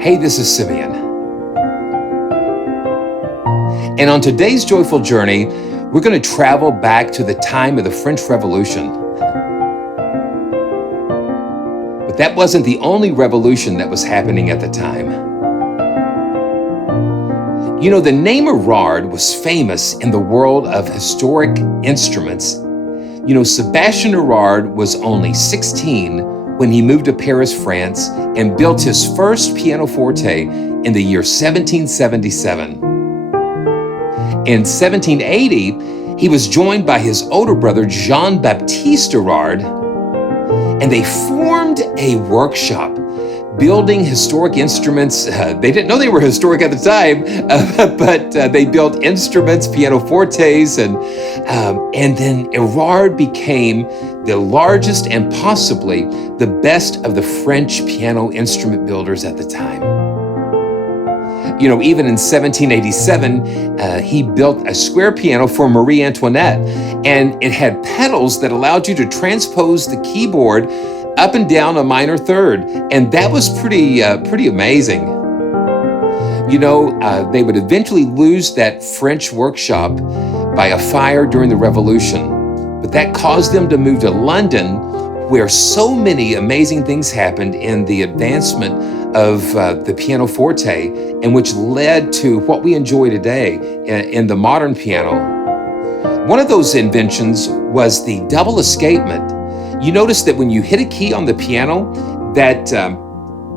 Hey, this is Simeon. And on today's joyful journey, we're going to travel back to the time of the French Revolution. But that wasn't the only revolution that was happening at the time. You know, the name Érard was famous in the world of historic instruments. You know, Sebastian Érard was only 16 when he moved to Paris, France, and built his first pianoforte in the year 1777. In 1780, he was joined by his older brother, Jean-Baptiste Érard, and they formed a workshop building historic instruments. They didn't know they were historic at the time, but they built instruments, pianofortes, and then Érard became the largest and possibly the best of the French piano instrument builders at the time. You know, even in 1787, he built a square piano for Marie Antoinette, and it had pedals that allowed you to transpose the keyboard up and down a minor third, and that was pretty amazing. You know, they would eventually lose that French workshop by a fire during the Revolution, but that caused them to move to London, where so many amazing things happened in the advancement of the pianoforte, and which led to what we enjoy today in the modern piano. One of those inventions was the double escapement. You notice that when you hit a key on the piano, that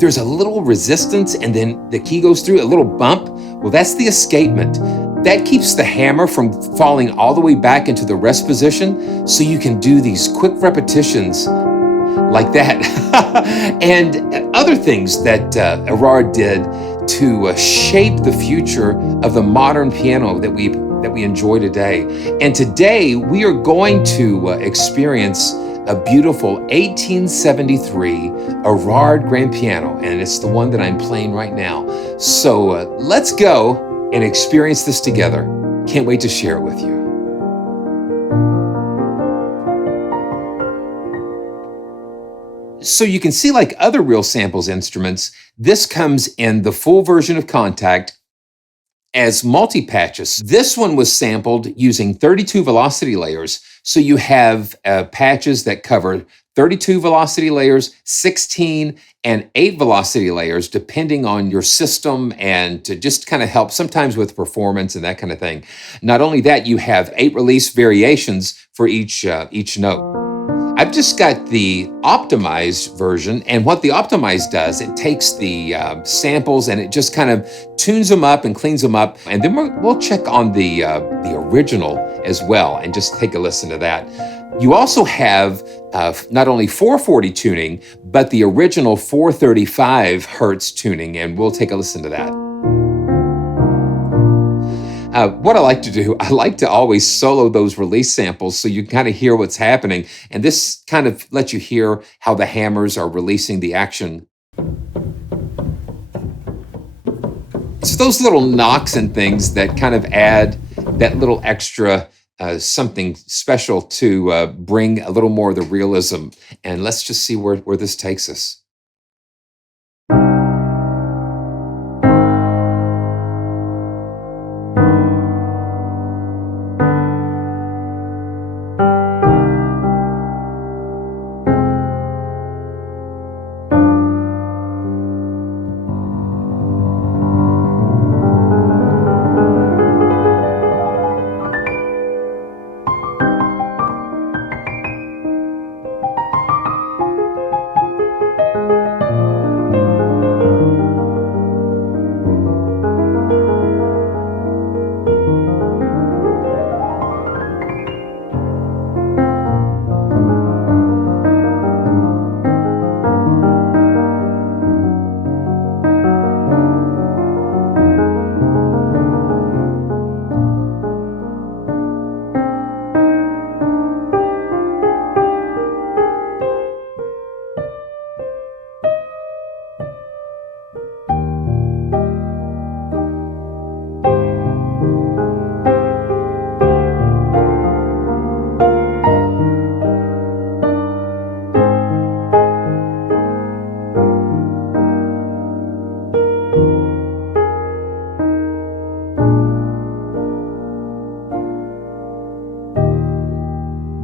there's a little resistance and then the key goes through, a little bump. Well, that's the escapement. That keeps the hammer from falling all the way back into the rest position, so you can do these quick repetitions like that. And other things that Érard did to shape the future of the modern piano that we enjoy today. And today we are going to experience a beautiful 1873 Érard grand piano, and it's the one that I'm playing right now. So let's go and experience this together. Can't wait to share it with you. So you can see, like other real samples instruments, this comes in the full version of Contact as multi-patches. This one was sampled using 32 velocity layers. So you have patches that cover 32 velocity layers, 16, and 8 velocity layers, depending on your system, and to just kind of help sometimes with performance and that kind of thing. Not only that, you have 8 release variations for each note. I've just got the optimized version, and what the optimized does, it takes the samples and it just kind of tunes them up and cleans them up, and then we'll check on the original as well and just take a listen to that. You also have not only 440 tuning, but the original 435 hertz tuning, and we'll take a listen to that. What I like to do, I like to always solo those release samples so you can kind of hear what's happening. And this kind of lets you hear how the hammers are releasing the action. It's those little knocks and things that kind of add that little extra something special to bring a little more of the realism. And let's just see where this takes us.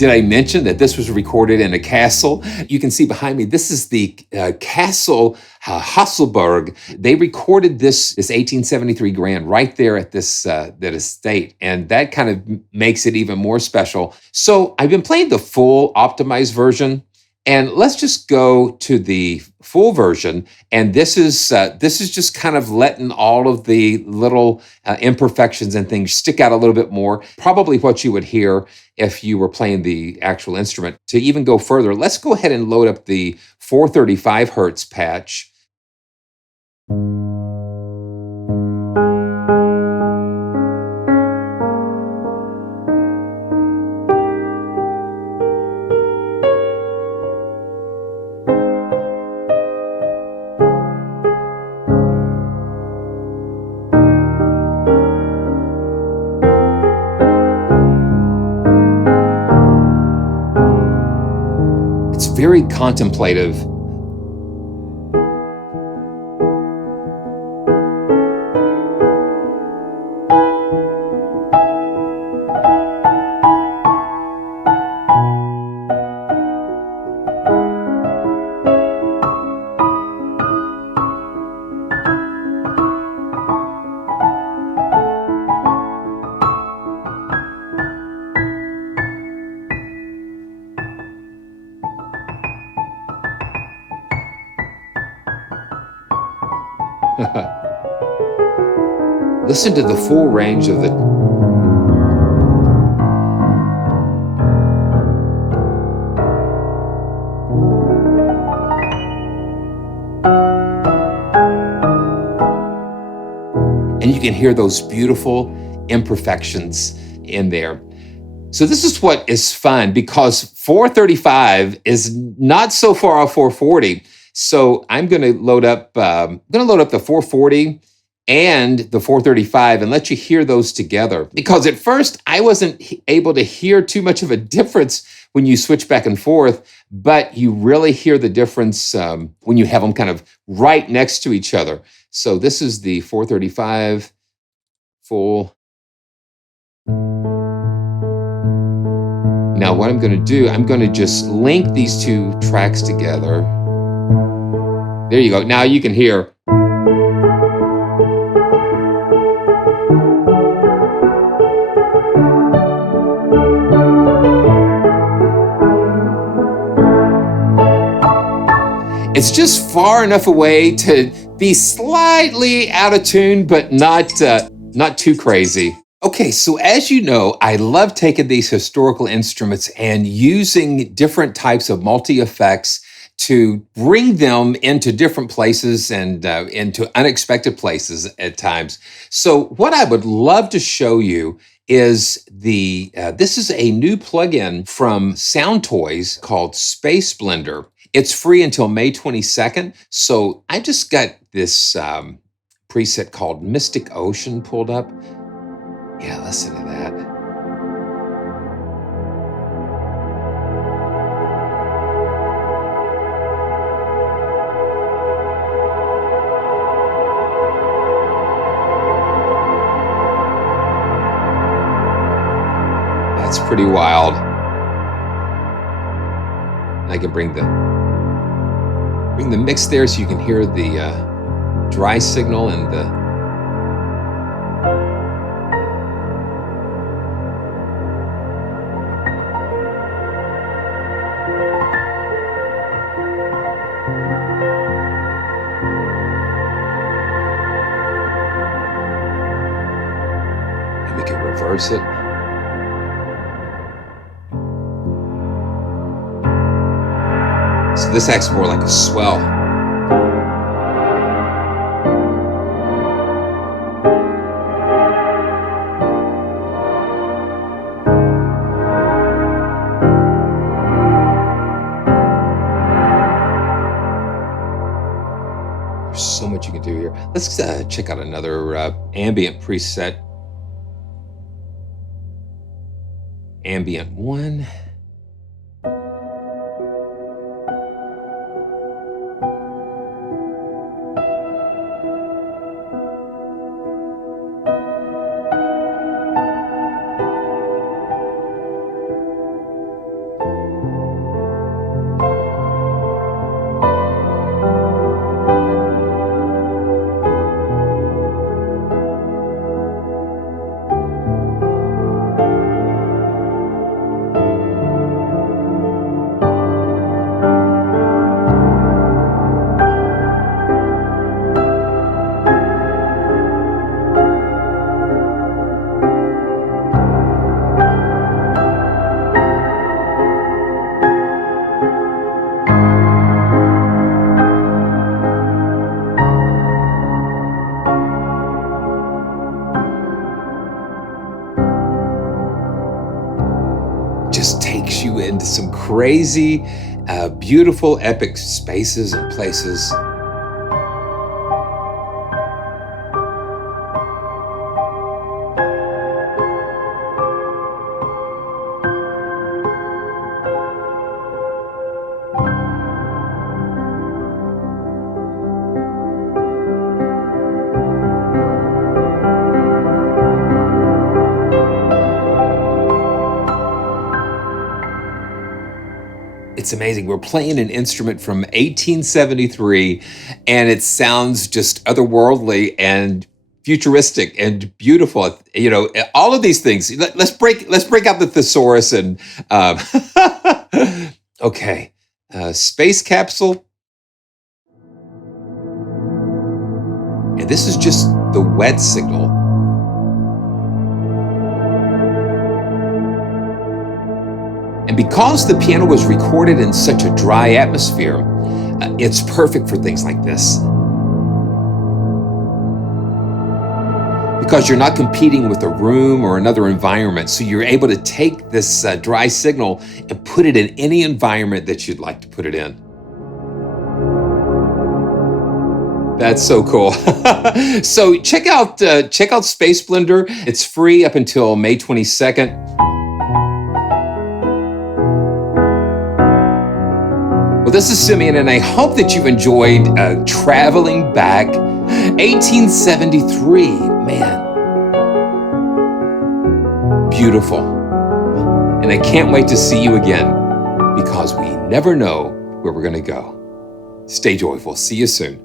Did I mention that this was recorded in a castle? You can see behind me, this is the Castle Hasselberg. They recorded this 1873 grand right there at that estate, and that kind of makes it even more special. So I've been playing the full optimized version, and let's just go to the full version. And this is just kind of letting all of the little imperfections and things stick out a little bit more. Probably what you would hear if you were playing the actual instrument. To even go further, let's go ahead and load up the 435 hertz patch. It's very contemplative. Listen to the full range of the. And you can hear those beautiful imperfections in there. So this is what is fun, because 435 is not so far off 440. So I'm going to load up. The 440 and the 435 and let you hear those together. Because at first I wasn't able to hear too much of a difference when you switch back and forth, but you really hear the difference when you have them kind of right next to each other. So this is the 435 full. Now what I'm going to do, I'm going to just link these two tracks together. There you go. Now you can hear. It's just far enough away to be slightly out of tune, but not too crazy. Okay, so as you know, I love taking these historical instruments and using different types of multi-effects to bring them into different places and into unexpected places at times. So what I would love to show you is this is a new plugin from Sound Toys called Space Blender. It's free until May 22nd. So I just got this preset called Mystic Ocean pulled up. Yeah, listen to that. That's pretty wild. I can bring the mix there so you can hear the dry signal and the. And we can reverse it. So this acts more like a swell. There's so much you can do here. Let's check out another ambient preset. Ambient 1. into some crazy, beautiful, epic spaces and places. It's amazing. We're playing an instrument from 1873, and it sounds just otherworldly and futuristic and beautiful. You know, all of these things. Let's break out the thesaurus and okay, space capsule. And this is just the wet signal. And because the piano was recorded in such a dry atmosphere, it's perfect for things like this. Because you're not competing with a room or another environment, so you're able to take this dry signal and put it in any environment that you'd like to put it in. That's so cool. So check out Space Blender. It's free up until May 22nd. Well, this is Simeon, and I hope that you've enjoyed traveling back. 1873, man. Beautiful. And I can't wait to see you again, because we never know where we're going to go. Stay joyful. See you soon.